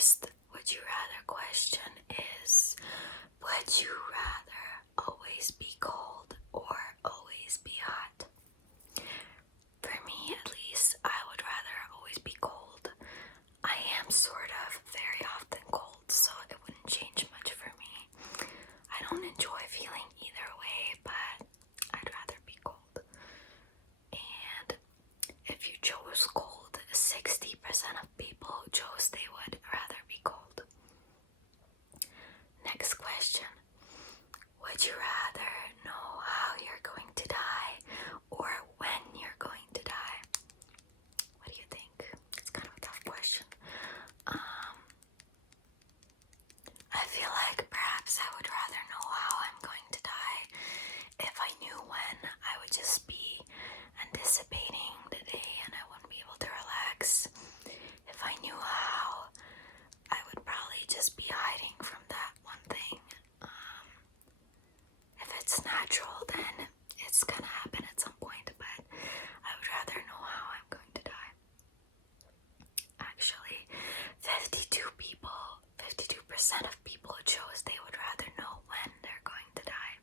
first would you rather question is, would you rather always be cold or always be hot? For me, at least, I would rather always be cold. I am sort of very often cold, so it wouldn't change much for me. I don't enjoy feeling either way, but I'd rather be cold. And if you chose cold, 60% of people chose they would rather be cold. Next question. Would you rather know how you're going to die or when you're going to die? What do you think? It's kind of a tough question. I feel like perhaps I would rather know how I'm going to die. If I knew when, I would just be anticipating the day and I wouldn't be able to relax. If I knew how, I would probably just be hiding from that one thing. If it's natural, then it's gonna happen at some point, but I would rather know how I'm going to die. Actually, 52% of people chose they would rather know when they're going to die.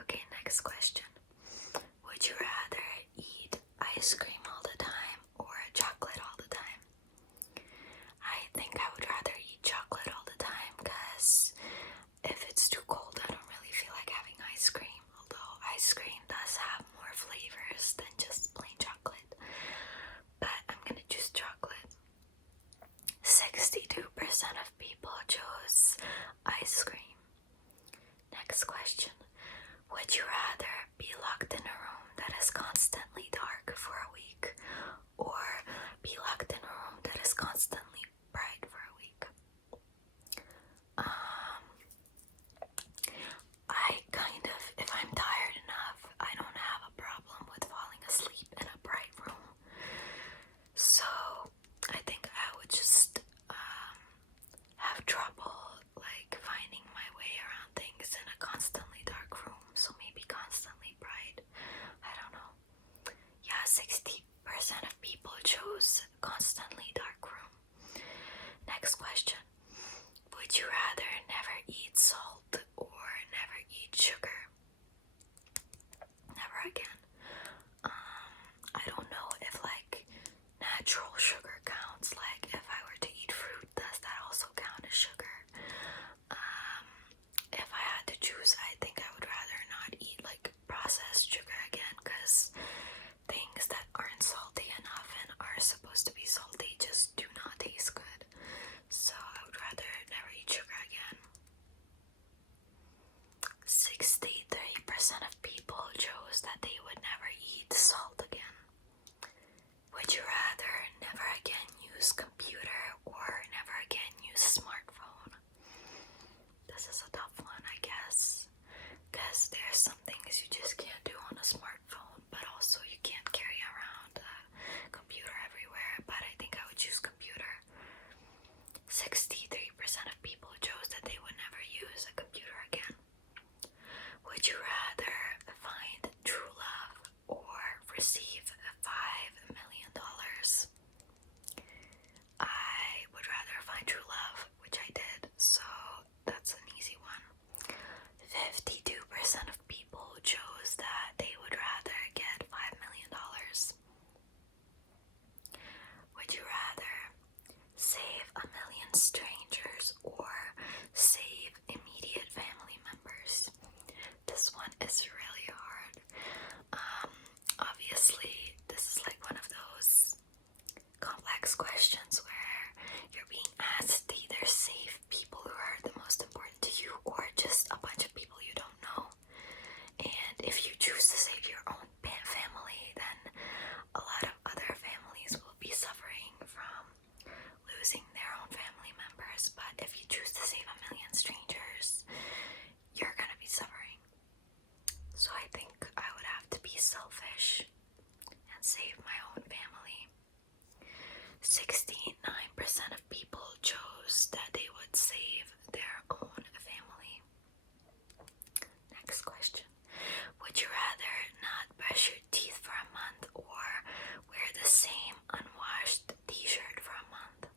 Okay, next question. Would you rather eat ice cream all the time or chocolate all the time? I think I would rather eat chocolate all the time because if it's too cold, I don't really feel like having ice cream. Although ice cream does have more flavors than just plain chocolate. But I'm gonna choose chocolate. 62% of people chose ice cream. Next question. Would you rather be locked in a room that is constantly dark for a week or be locked in a room that is constantly bright for a week? If I'm tired enough, I don't have a problem with falling asleep in a bright room. So I think I would just have trouble like finding my way around things in a constantly dark room. So maybe constantly bright. I don't know. Yeah, 60% of people chose constantly dark room. Next question. Would you rather never eat salt or never eat sugar? Never again. I don't know if like natural sugar counts. Like if I were to eat fruit, does that also count as sugar? If I had to choose, I think I would rather not eat like processed sugar again because things that aren't salty enough and are supposed to be salty just do not taste good. So I would rather never eat sugar again. 63% of people chose that they would never eat salt again. Would you rather never again use computer or never again use smartphone? This is a tough one, I guess, because there's some things you just can't do on a smartphone, but also you can't carry around a computer everywhere, but I think I would choose computer. 63% of people chose that they would never use a computer again. Would you rather find true love or receive $5 million? I would rather find true love, which I did, so that's an easy one. 52% of people chose that they would rather get $5 million. Would you rather save 1 million strangers or save immediate family members? This one is really hard. Obviously, this is like one of those complex questions where you're being asked to either save people who are the most important to you or just a bunch of people you don't know. And if you choose to save your own family, then a lot of other families will be suffering from losing their own family members. But if you choose to save 1 million strangers, you're gonna be suffering. So I think I would have to be selfish and save my own family. 69% of people chose that they would save their own family. Next question. Would you rather not brush your teeth for a month or wear the same unwashed t-shirt for a month?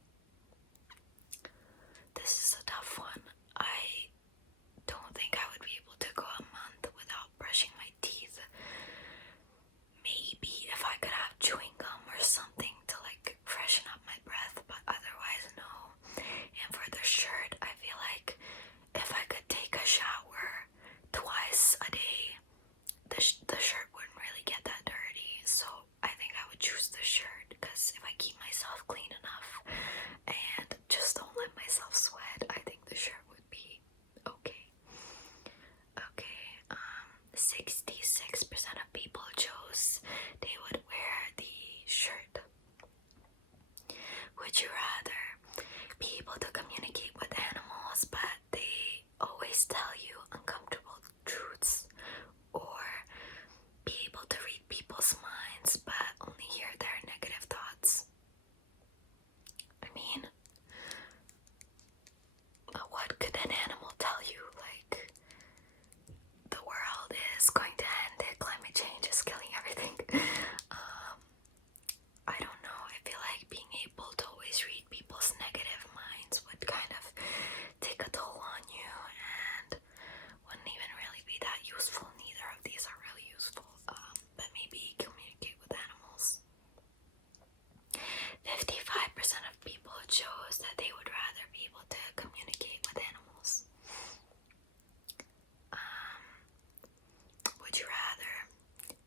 Would you rather be able to communicate with animals, but they always tell you uncomfortable truths, or be able to read people's minds, but only hear their negative thoughts? I mean, what could an animal tell you? Like, the world is going to end, climate change is killing everything. I don't know. I feel like being able to always read people's negative minds would kind of take a toll on you and wouldn't even really be that useful. Neither of these are really useful. But maybe communicate with animals. 55% of people chose that they would rather be able to communicate with animals. Would you rather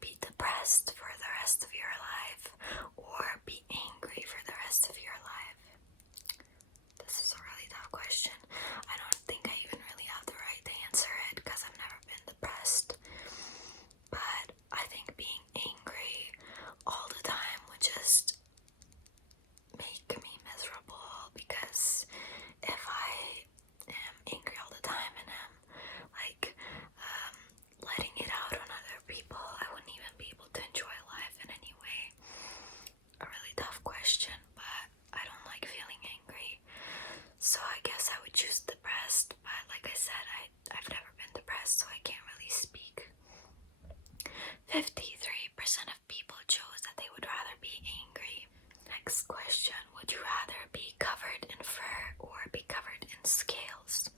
be depressed for the rest of your life or be angry for the rest of your life? This is a really tough question. I don't think I even really have the right to answer it because I've never been depressed. But I think being angry all the time would just make me miserable, because if I am angry all the time and am like letting it out on other people, I wouldn't even be able to enjoy life in any way. A really tough question, but I don't like feeling angry, so I guess I would choose depressed. But like I said, I've never been depressed, so I can't really speak. 53% of people chose that they would rather be angry. Next question, would you rather be covered in fur or be covered in scales?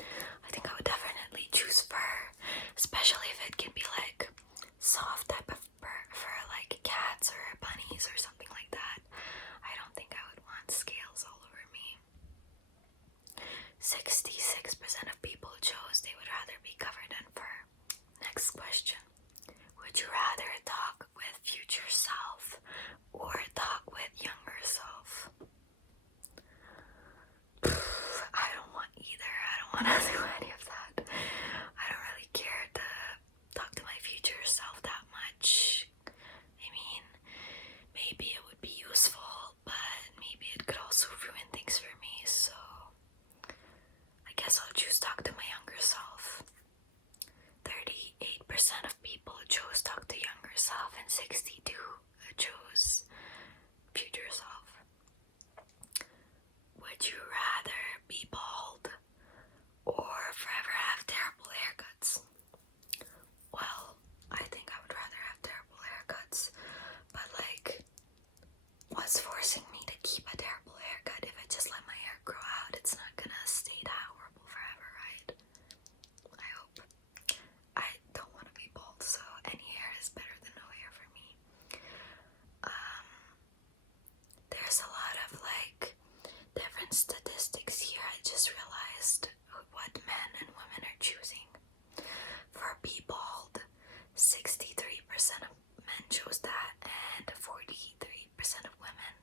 I think I would definitely choose fur, especially if it can be like soft type of fur like cats or bunnies or something like that. I don't think I would want scales all over me. 66% of people chose they would rather be covered in fur. Next question, would you rather talk with future self or talk with younger self? I don't want either. I don't want to do any of that. I don't really care to talk to my future self that much. I mean, maybe it would be useful, but maybe it could also ruin things for me, so I guess I'll choose talk to my younger self. 38% of people chose talk to younger self and 62 chose future self. Would you rather be bald or forever have terrible haircuts? Well, I think I would rather have terrible haircuts, but like, what's forcing me to keep a terrible haircut? If I just let my hair grow out, it's not gonna stay that horrible forever, right? I hope. I don't want to be bald, so any hair is better than no hair for me. There's a lot of like different statistics here. I just realized what men and women are choosing. For be bald, 63% of men chose that and 43% of women.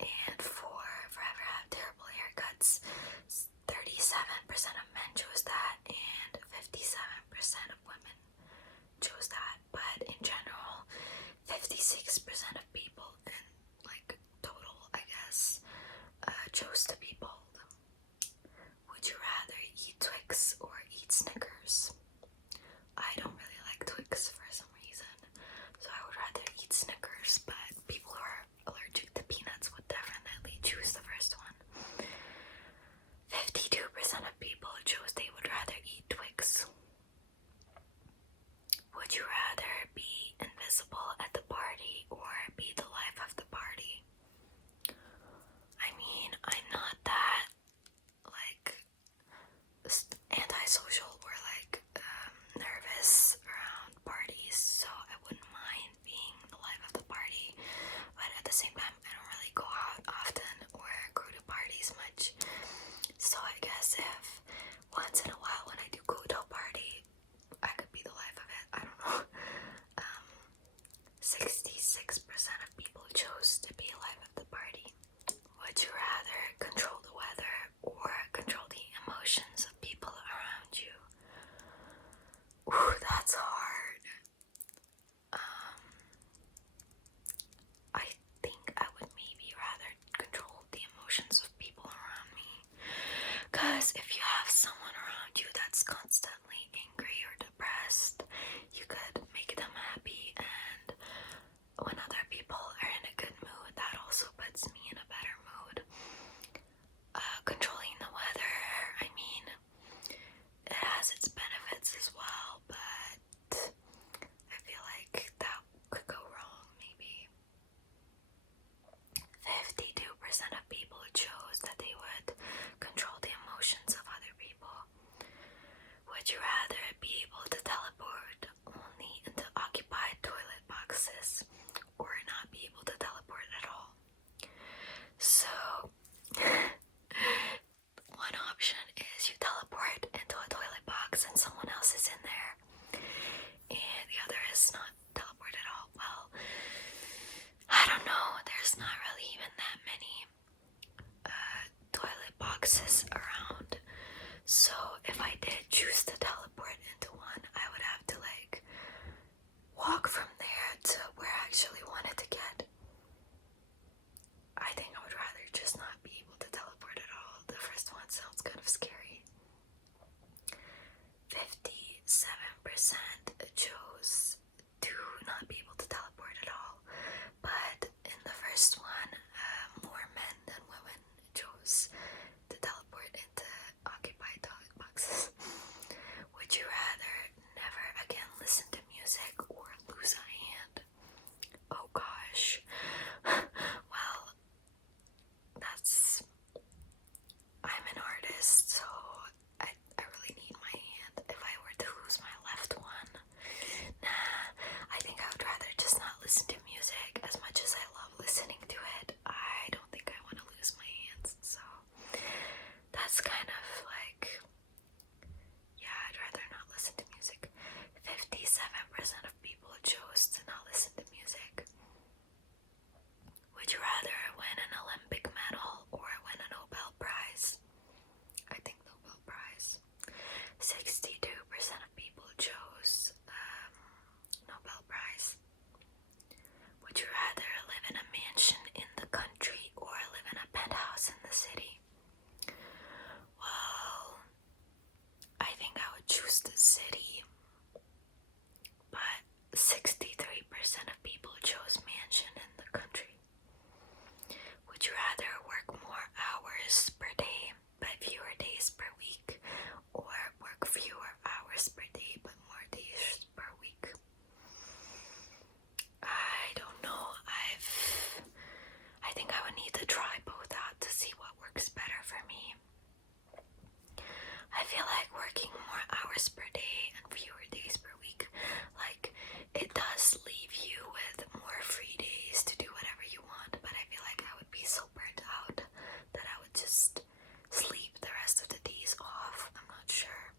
And for forever have terrible haircuts, 37% of men chose that and 57% of women chose that. But in general, 56% of people in like total, I guess, chose to be bald. Would you rather eat Twix or eat Snickers? I don't really like Twix for some reason, so I would rather eat Snickers, but people who are allergic to peanuts would definitely choose the first one. 52% of people chose they would rather eat Twix. Would you rather be invisible at the party or be the life of the party? I mean, I'm not that like antisocial or like nervous around parties, so I wouldn't mind being the life of the party. But at the same time, I don't really go out often or go to parties much. So I guess if once in a while when I do go to a party, I could be the life of it. I don't know. 66% of people chose to be life of the party. Would you rather control the weather or control the emotions of people around you? Ooh, that's hard. I think I would you rather be able to teleport only into occupied toilet boxes or not be able to teleport at all? So, one option is you teleport into a toilet box and someone else is in there, and the other is not teleport at all. Well, I don't know, there's not really even that many toilet boxes around. So if I did choose to teleport into one, I would have to like walk from there to where I actually wanted to get. I think I would rather just not be able to teleport at all. The first one sounds kind of scary. 57% chose to not be able to teleport at all. But in the first one, more men than women chose to teleport into occupied toilet boxes. Would you rather never again listen to music or lose a hand? Oh gosh. Well, I'm an artist, so I really need my hand. If I were to lose my left one, nah, I think I would rather just not listen to music. As much as I love listening to it, I don't think I want to lose my hands. So that's kind of like, yeah, I'd rather not listen to music. 57% of people chose to not listen to music. Would you rather win an Olympic medal or win a Nobel Prize? I think Nobel Prize. 62% of people chose Nobel Prize. Would you rather live in a mansion in the country or live in a penthouse in the city? Well, I think I would choose the city, but 63% of people chose mansion in the country. Would you rather work more hours per day but fewer days per week, or work fewer hours per day but more days per week? I don't know. I think I would need to try both out to see what works better for me. I feel like working more hours per day and fewer days per week, like, it does leave you with more free days to do whatever you want, but I feel like I would be so burnt out that I would just sleep the rest of the days off. I'm not sure.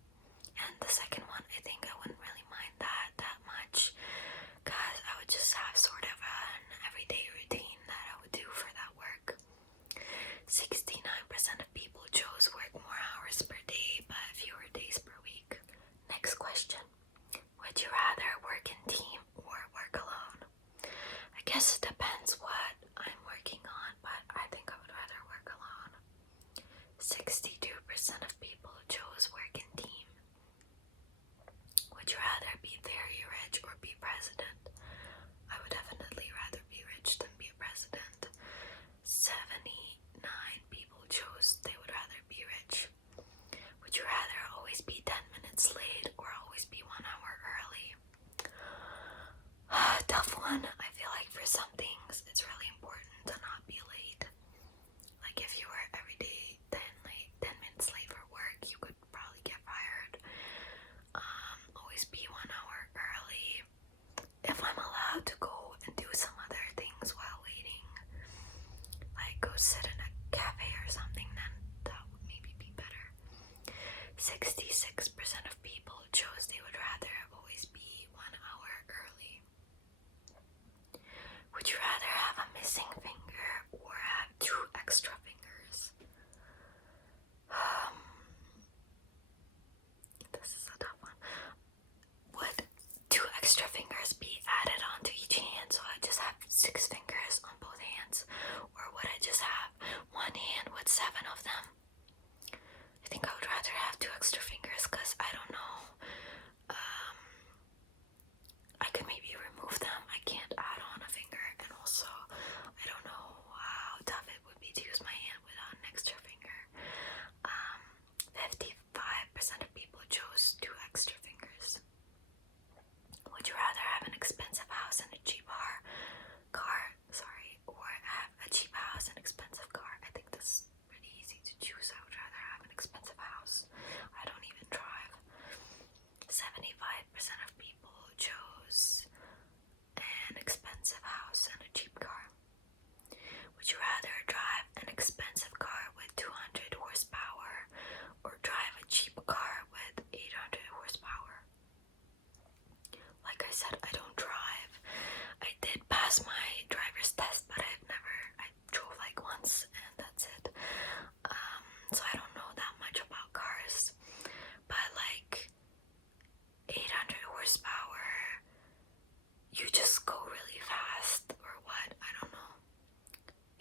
And the second one, I think I wouldn't really mind that much, because I would just have sort of an everyday routine that I would do for that work. 69% of people chose work more hours per day but fewer days per week. Next question. Would you rather work in team or work alone? I guess it depends what I'm working on, but I think I would rather work alone. 62% of people chose work in team. Would you rather be very rich or be president? I would definitely rather be rich than be a president. 79 people chose they would rather be rich. Would you rather always be 10 minutes late or always be 1 hour early? Tough one. I feel like for some things it's really important to not be late. Like if you were every day 10 minutes late for work, you could probably get fired. Always be 1 hour early. If I'm allowed to go and do some other things while waiting, like go sit in a cafe or something, then that would maybe be better. 66% of people chose they would rather always be 1 hour early. Would you rather have a missing finger or have 2 extra fingers? This is a tough one. Would 2 extra fingers be added onto each hand, so I just have 6 fingers on both hands? Or would I just have 1 hand with 7 of them? I think I would rather have 2 extra fingers, because I don't know. I could maybe remove them. I can't add on a finger, and also I don't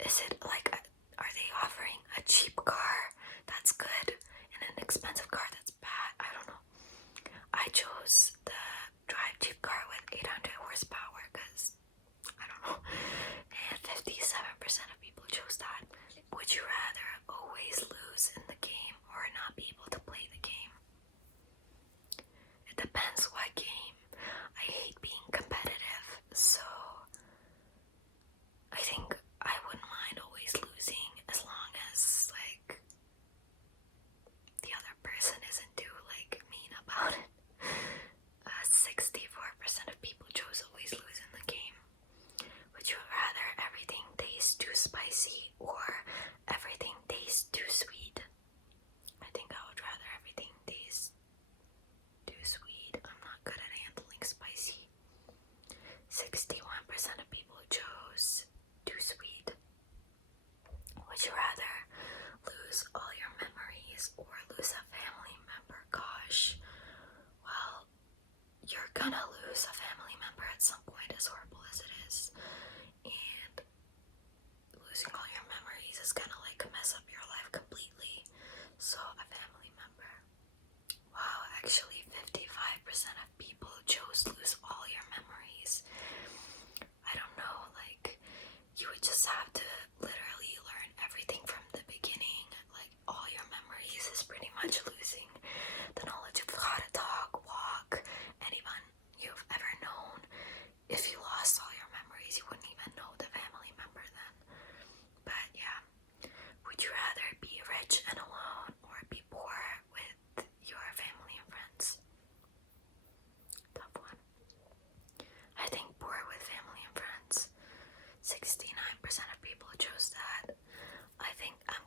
is it like, are they offering a cheap car that's good and an expensive car that's bad? I don't know. I chose the drive cheap car with 800 horsepower because, I don't know, and 57% of people chose that. Would you rather always lose in the game or not be able to play the game? It depends what game. I hate being competitive, so I think I wouldn't mind always losing as long as like the other person isn't too like mean about it. 64% of people chose always lose in the game. Would you rather everything taste too spicy or everything taste too sweet? I think I would rather everything taste too sweet. I'm not good at handling spicy. 61% of people chose too sweet. Would you rather lose all your memories or lose a family member? Gosh, well, you're gonna lose a family member at some point, as horrible as it is. And losing all your memories is gonna like mess up your life completely. So a family member. Wow, actually 55% of people chose lose all your memories. I don't know, like you would just have to literally learn everything from the beginning. Like all your memories is pretty much losing the knowledge of how to talk, walk, anyone you've ever known. If you lost all your memories, you wouldn't even know the family member then. But yeah, would you rather be rich and alone or be poor with your family and friends? Tough one. I think poor with family and friends. 69% of people chose that. I think I'm